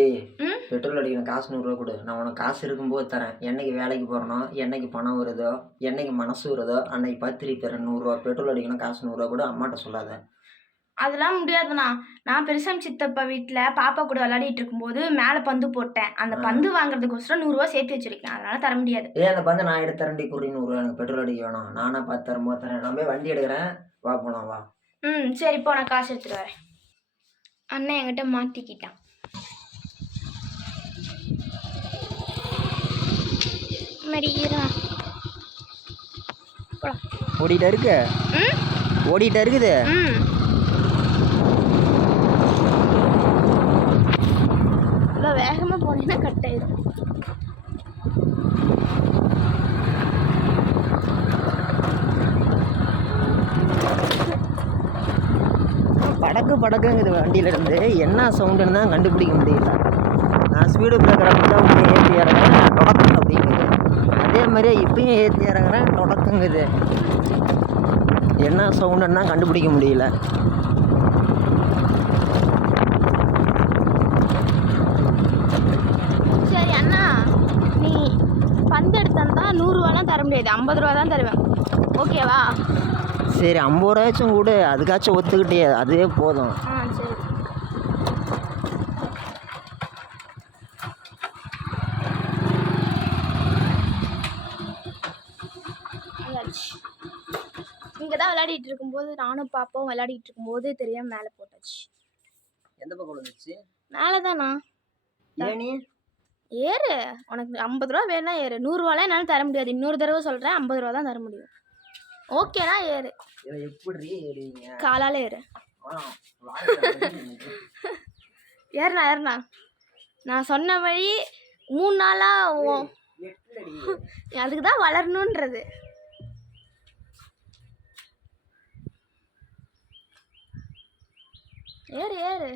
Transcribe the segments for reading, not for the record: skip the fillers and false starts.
ஏய், பெட்ரோல் அடிக்கணும், காசு 100 கொடு. நான் உனக்கு காசு இருக்கும்போது தரேன். என்னைக்கு வேலைக்கு போகிறனோ, என்னைக்கு பணம் வருதோ, என்னைக்கு மனசு வருதோ அன்னைக்கு பார்த்து திருப்பி தரேன். 100 பெட்ரோல் அடிக்கணும், காசு 100 கொடு. அம்மாட்ட சொல்லாத. அதெல்லாம் முடியாதுண்ணா. நான் பெருசாமி சித்தப்பா வீட்டில் பாப்பா கூட விளையாடிட்டு இருக்கும்போது மேலே பந்து போட்டேன். அந்த பந்து வாங்குறதுக்கோசரம் 100 சேர்த்து வச்சிருக்கேன். அதனால தர முடியாது. அந்த பந்து நான் எடுத்து தரேன்டி, குறி 100. எனக்கு பெட்ரோல் அடிக்க வேணும். நானா பார்த்து தரம்போது தரேன். நான் போய் வண்டி எடுக்கிறேன், வா போலாம் வா. சரி, இப்போ நான் காசு எடுத்துட்டு வரேன். அண்ணன் என்கிட்ட மாட்டிக்கிட்டான். ஓடிட்டா இருக்கு, ஓடிட்டா இருக்குது. வேகமா போனீங்கன்னா கட் ஆயிடும். படக்குங்குது வண்டியில இருந்து. என்ன சவுண்டுன்னு தான் கண்டுபிடிக்க முடியல. நான் ஸ்பீடு பிரேக்கரை மட்டும் உடனே ஏற்றி இறங்குறேன், தொடக்கம் அப்படிங்குது. அதே மாதிரியே இப்பயும் ஏற்றி இறங்குறேன், தொடக்குங்குது. என்ன சவுண்டுன்னு தான் கண்டுபிடிக்க முடியல. சரி அண்ணா, நீ பந்து எடுத்தா 100 ரூபாலாம் தர முடியாது, 50 ரூபா தான் தருவேன். ஓகேவா? சரி, 50 ரூபாயாச்சும் கூட, அதுக்காச்சும் ஒத்துக்கிட்டே, அதுவே போதும். சரி. இங்கே தான் விளையாடிட்டு இருக்கும்போது நானும் பாப்பாவும் விளையாடிட்டு இருக்கும்போது தெரியாம மேலே போட்டாச்சு. எந்த பக்கம் வந்துச்சு? மேலே தானா? ஏனி ஏறு, உனக்கு 50 ரூபா வேணா ஏறு. 100 ரூபாலாம் என்னால் தர முடியாது. இன்னொரு தடவை சொல்கிறேன், 50 ரூபா தான் தர முடியும். ஓகேனா ஏறு. எப்படி ஏறுவீங்க? காலால் ஏறு. ஏறுண்ணா. நான் சொன்ன வழி 3 நாளாக அதுக்கு தான் வளரணுன்றது. ஏறு.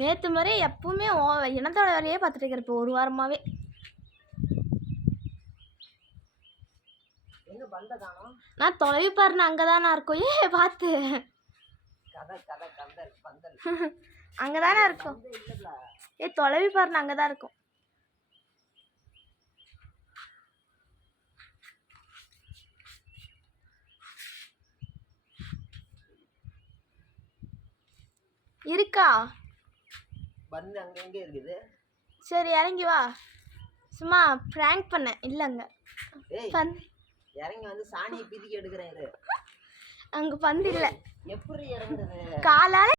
நேற்று மாதிரி எப்பவுமே இனத்தோட வேலையே பார்த்துட்டு இருக்கிற. இப்போ 1 வாரமாகவே நான் தொலைவி பாருன்னு அங்கே தானே இருக்கும். பார்த்து அங்கே தானே இருக்கும். தொலைவி பாருன்னு அங்கே தான் இருக்கும். இருக்கா? பந்து அங்க எங்க இருக்குது? சரி, இறங்கி வா. சும்மா பிராங்க் பண்ண. இல்லைங்க, இறங்கி வந்து சாணியை பிதிக்கி எடுக்கிறேன். அங்க பந்து இல்லை. எப்படி இறங்குறது? காலால